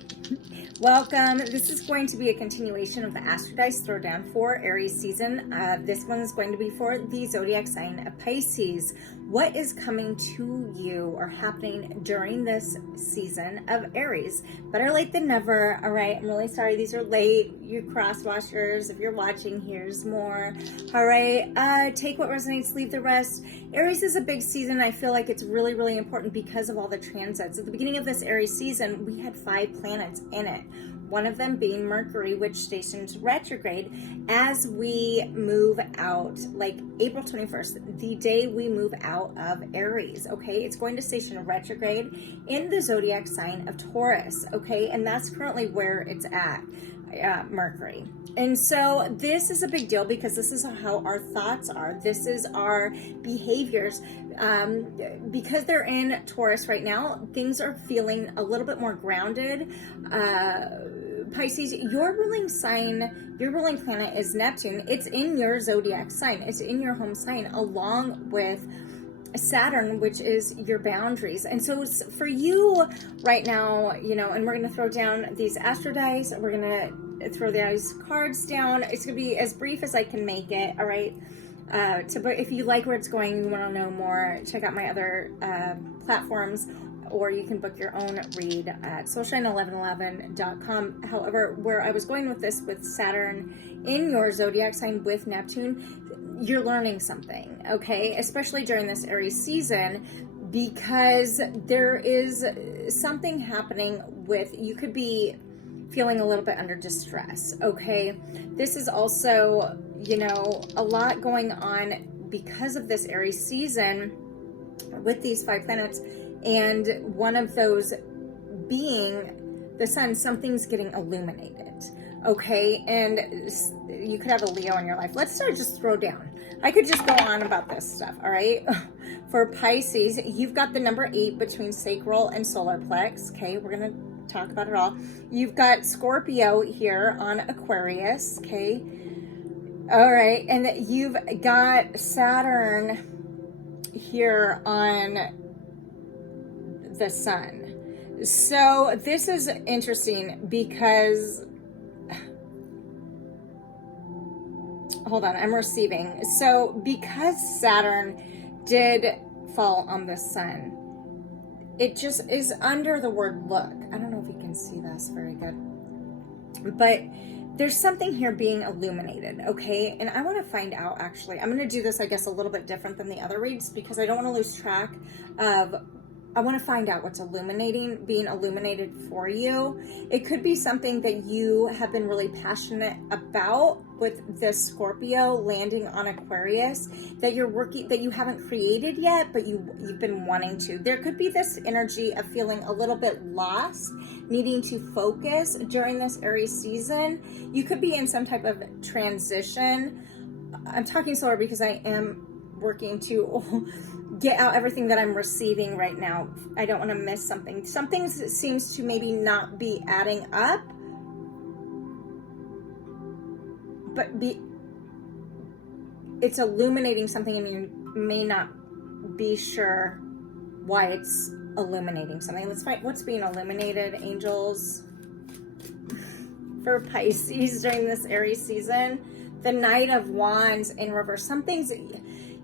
right. Welcome. This is going to be a continuation of the Astro Dice Throwdown for Aries season. This one is going to be for the zodiac sign of Pisces. What is coming to you or happening during this season of Aries? Better late than never. All right. I'm really sorry these are late. You cross watchers, if you're watching, here's more. All right. Take what resonates, leave the rest. Aries is a big season. I feel like it's really, really important because of all the transits. At the beginning of this Aries season, we had 5 planets in it. One of them being Mercury, which stations retrograde as we move out, like April 21st, the day we move out of Aries, okay? It's going to station retrograde in the zodiac sign of Taurus, okay? And that's currently where it's at, Mercury. And so this is a big deal because this is how our thoughts are. This is our behaviors. Because they're in Taurus right now, things are feeling a little bit more grounded. Pisces, your ruling sign, your ruling planet is Neptune. It's in your zodiac sign. It's in your home sign along with Saturn, which is your boundaries. And so for you right now, you know, and we're going to throw down these Astro dice. We're going to throw these cards down. It's going to be as brief as I can make it. All right. If you like where it's going, you want to know more, check out my other platforms, or you can book your own read at soulshine1111.com. However, where I was going with this, with Saturn in your zodiac sign with Neptune, you're learning something, okay? Especially during this Aries season, because there is something happening with, you could be feeling a little bit under distress, okay? This is also, you know, a lot going on because of this Aries season with these 5 planets, and one of those being the sun. Something's getting illuminated, okay? And you could have a Leo in your life. Let's start, just throw down. I could just go on about this stuff, all right? For Pisces, you've got the number 8 between sacral and solar plex, okay? We're gonna talk about it all. You've got Scorpio here on Aquarius, okay? All right, and you've got Saturn here on the sun. So this is interesting because, hold on, I'm receiving. So because Saturn did fall on the sun, it just is under the word look. I don't know if you can see this very good, but there's something here being illuminated, okay? And I want to find out, actually. I'm going to do this, I guess, a little bit different than the other reads because I don't want to lose track of, I want to find out what's being illuminated for you. It could be something that you have been really passionate about with this Scorpio landing on Aquarius, that you're working, that you haven't created yet, but you've been wanting to. There could be this energy of feeling a little bit lost, needing to focus during this Aries season. You could be in some type of transition. I'm talking slower because I am working to get out everything that I'm receiving right now. I don't want to miss something. Something seems to maybe not be adding up, but it's illuminating something, and you may not be sure why it's illuminating something. Let's find what's being illuminated, angels, for Pisces during this Aries season. The Knight of Wands in reverse. Something's,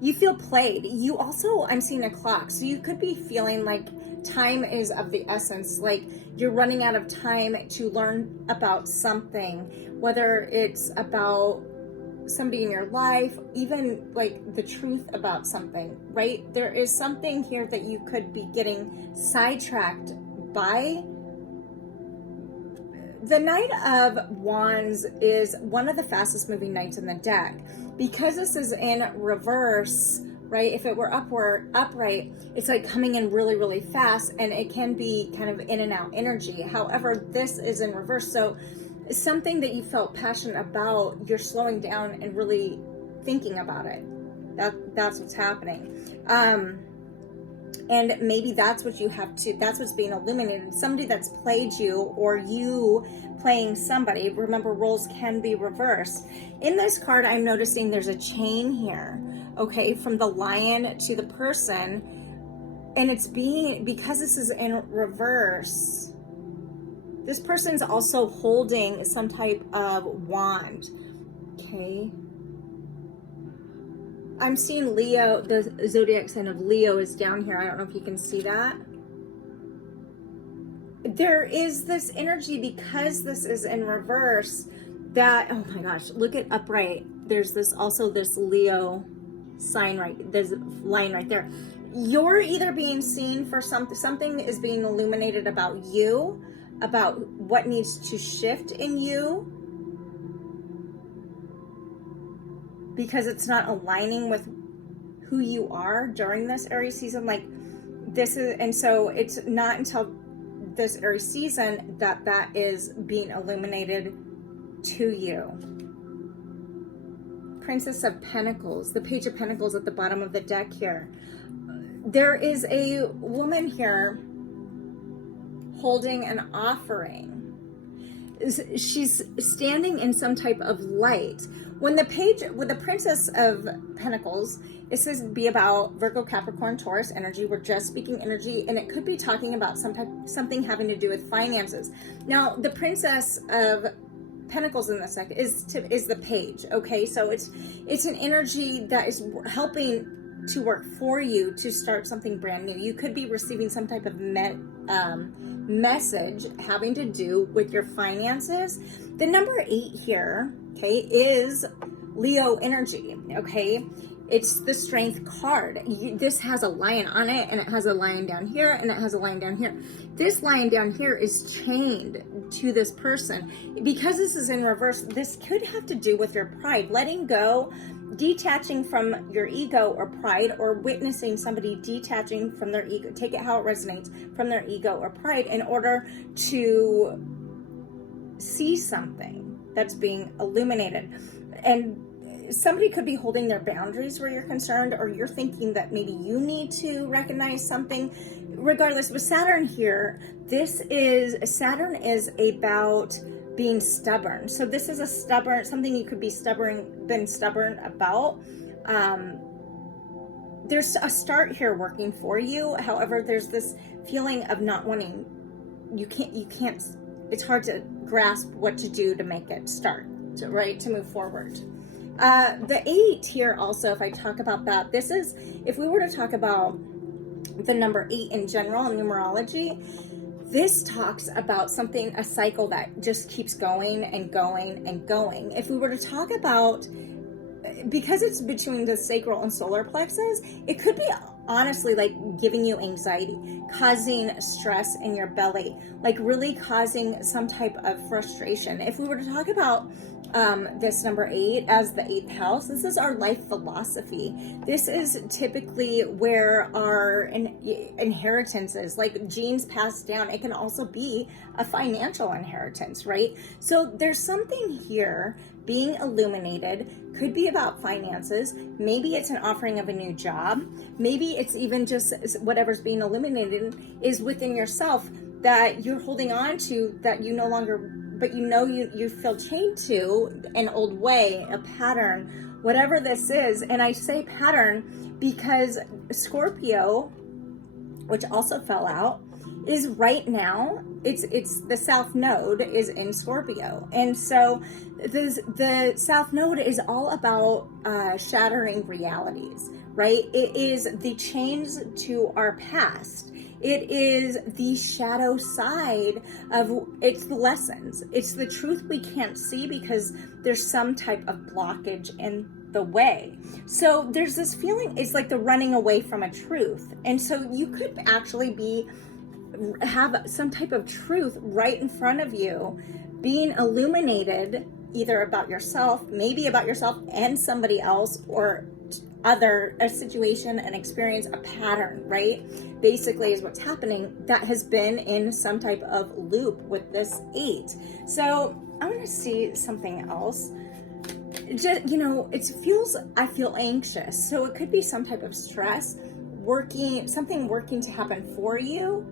you feel played. You also, I'm seeing a clock. So you could be feeling like time is of the essence. Like you're running out of time to learn about something, whether it's about somebody in your life, even like the truth about something, right? There is something here that you could be getting sidetracked by. The Knight of Wands is one of the fastest moving knights in the deck. Because this is in reverse, right? If it were upright, it's like coming in really, really fast, and it can be kind of in and out energy. However, this is in reverse. So something that you felt passionate about, you're slowing down and really thinking about it. That's what's happening. And maybe that's what you have to, that's what's being illuminated. Somebody that's played you, or you playing somebody. Remember, roles can be reversed. In this card, I'm noticing there's a chain here, okay, from the lion to the person. And it's being, because this is in reverse, This person's also holding some type of wand. Okay. I'm seeing Leo, the zodiac sign of Leo is down here. I don't know if you can see that. There is this energy, because this is in reverse, that, oh my gosh, look at upright. There's this also this Leo sign right, there's a line right there. You're either being seen for something is being illuminated about you, about what needs to shift in you, because it's not aligning with who you are during this Aries season. Like this is, and so it's not until this Aries season that is being illuminated to you. Princess of Pentacles, the Page of Pentacles at the bottom of the deck here. There is a woman here holding an offering. She's standing in some type of light. When the page with the Princess of Pentacles, it says be about Virgo, Capricorn, Taurus energy. We're just speaking energy, and it could be talking about something having to do with finances. Now, the Princess of Pentacles in this deck is the page. Okay, so it's an energy that is helping to work for you to start something brand new. You could be receiving some type of message having to do with your finances. The number 8 here, okay, is Leo energy. Okay, it's the Strength card. This has a lion on it, and it has a lion down here, and it has a lion down here. This lion down here is chained to this person. Because this is in reverse, this could have to do with your pride, letting go, detaching from your ego or pride, or witnessing somebody detaching from their ego. Take it how it resonates, from their ego or pride, in order to see something that's being illuminated. And somebody could be holding their boundaries where you're concerned, or you're thinking that maybe you need to recognize something. Regardless, with Saturn here, Saturn is about being stubborn. So this is something you could be been stubborn about. There's a start here working for you. However, there's this feeling of not wanting, you can't, it's hard to grasp what to do to make it start, to move forward. The 8 here also, if I talk about that, if we were to talk about the number 8 in general in numerology, this talks about a cycle that just keeps going and going and going. If we were to talk about, because it's between the sacral and solar plexus, it could be honestly like giving you anxiety, causing stress in your belly, like really causing some type of frustration. If we were to talk about this number 8 as the 8th house, this is our life philosophy. This is typically where our inheritance is, like genes passed down. It can also be a financial inheritance, right? So there's something here being illuminated, could be about finances. Maybe it's an offering of a new job. Maybe it's even just whatever's being illuminated is within yourself that you're holding on to, that you no longer, but you feel chained to an old way, a pattern, whatever this is. And I say pattern because Scorpio, which also fell out, is right now, it's the South Node is in Scorpio. And so the South Node is all about shattering realities, right? It is the chains to our past. It is the shadow side of, it's the lessons. It's the truth we can't see because there's some type of blockage in the way. So there's this feeling, it's like the running away from a truth. And so you could actually have some type of truth right in front of you being illuminated, either about yourself, maybe about yourself and somebody else, or a situation, an experience, a pattern, right? Basically is what's happening that has been in some type of loop with this 8. So I want to see something else. Just, I feel anxious. So it could be some type of stress, something working to happen for you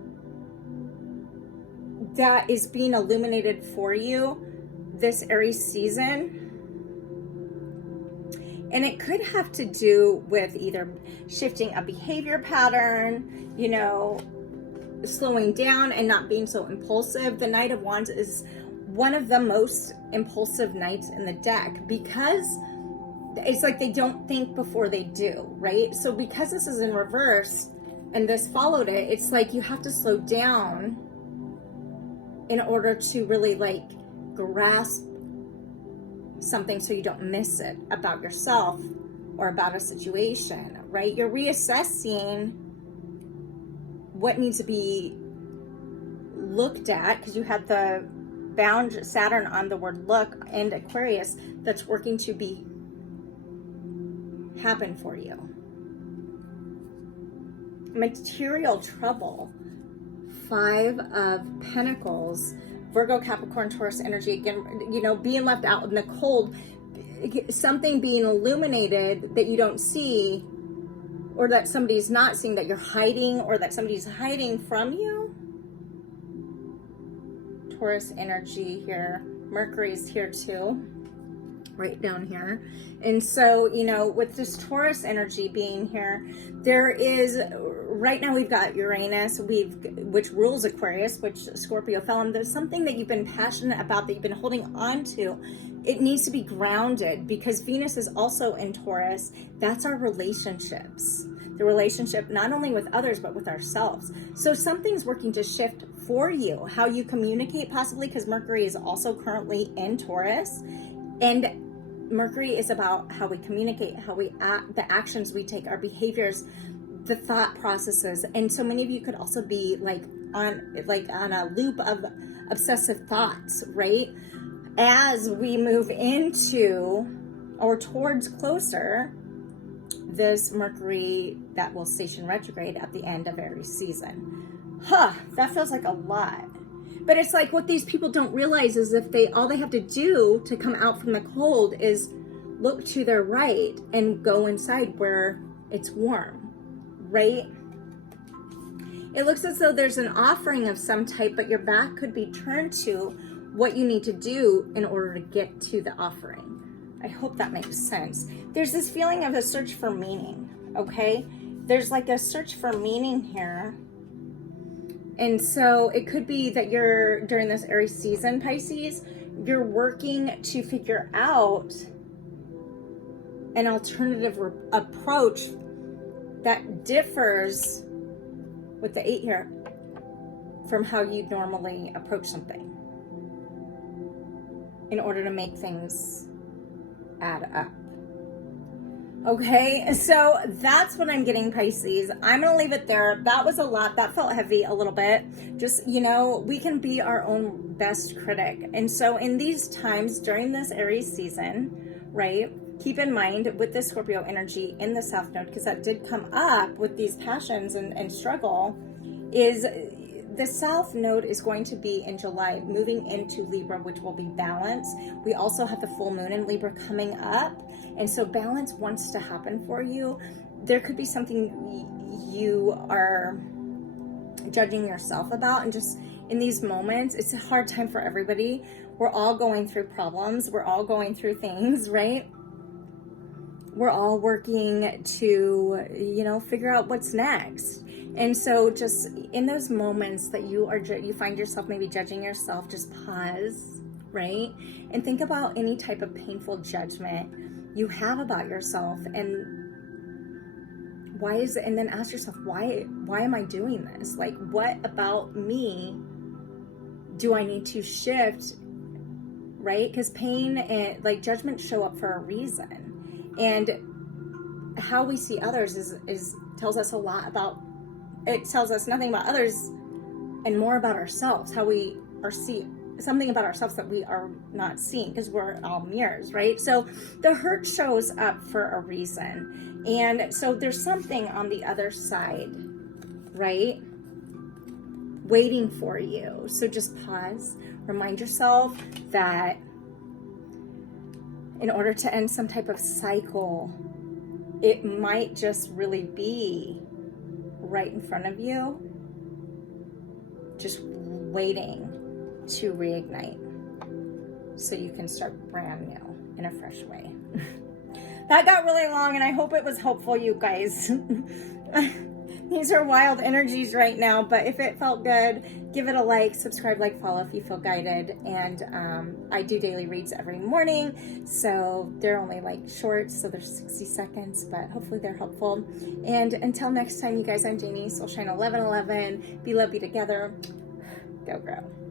that is being illuminated for you this Aries season. And it could have to do with either shifting a behavior pattern, slowing down and not being so impulsive. The Knight of Wands is one of the most impulsive knights in the deck because it's like they don't think before they do, right? So because this is in reverse and this followed it, it's like you have to slow down in order to really like grasp something so you don't miss it about yourself or about a situation, right? You're reassessing what needs to be looked at because you had the bound Saturn on the word look and Aquarius that's working to be happen for you. Material trouble, 5 of Pentacles, Virgo, Capricorn, Taurus energy, again, you know, being left out in the cold, something being illuminated that you don't see, or that somebody's not seeing, that you're hiding, or that somebody's hiding from you. Taurus energy here. Mercury's here too, right down here. And so, you know, with this Taurus energy being here, there is, right now we've got Uranus, which rules Aquarius, which Scorpio fell in. There's something that you've been passionate about, that you've been holding on to. It needs to be grounded because Venus is also in Taurus. That's our relationships. The relationship not only with others, but with ourselves. So something's working to shift for you. How you communicate possibly, because Mercury is also currently in Taurus. And Mercury is about how we communicate, how we act, the actions we take, our behaviors, the thought processes. And so many of you could also be like on a loop of obsessive thoughts, right? As we move into or towards closer this Mercury that will station retrograde at the end of Aries season. That feels like a lot. But it's like what these people don't realize is if all they have to do to come out from the cold is look to their right and go inside where it's warm, right? It looks as though there's an offering of some type, but your back could be turned to what you need to do in order to get to the offering. I hope that makes sense. There's this feeling of a search for meaning, okay? There's like a search for meaning here. And so it could be that you're, during this Aries season, Pisces, you're working to figure out an alternative approach that differs with the 8 here from how you normally approach something in order to make things add up. Okay, so that's what I'm getting, Pisces. I'm going to leave it there. That was a lot. That felt heavy a little bit. Just, you know, we can be our own best critic. And so in these times during this Aries season, right, keep in mind with this Scorpio energy in the South Node, because that did come up with these passions and struggle, is the South Node is going to be in July, moving into Libra, which will be balance. We also have the full moon in Libra coming up. And so balance wants to happen for you. There could be something you are judging yourself about. And just in these moments, it's a hard time for everybody. We're all going through problems. We're all going through things, right? We're all working to, you know, figure out what's next. And so just in those moments that you find yourself maybe judging yourself, just pause, right? And think about any type of painful judgment you have about yourself, and why is it, and then ask yourself, why am I doing this? Like, what about me do I need to shift, right? Because pain and like judgment show up for a reason. And how we see others is tells us a lot about, it tells us nothing about others and more about ourselves, how we are something about ourselves that we are not seeing, because we're all mirrors, right? So the hurt shows up for a reason. And so there's something on the other side, right, waiting for you. So just pause, remind yourself that in order to end some type of cycle, it might just really be right in front of you, just waiting to reignite so you can start brand new in a fresh way. That got really long, and I hope it was helpful, you guys. These are wild energies right now, but if it felt good, give it a like, subscribe, like, follow if you feel guided. And I do daily reads every morning, so they're only like short, so they're 60 seconds, but hopefully they're helpful. And until next time, you guys, I'm Janie, Soul Shine 1111. Be love, be together. Go grow.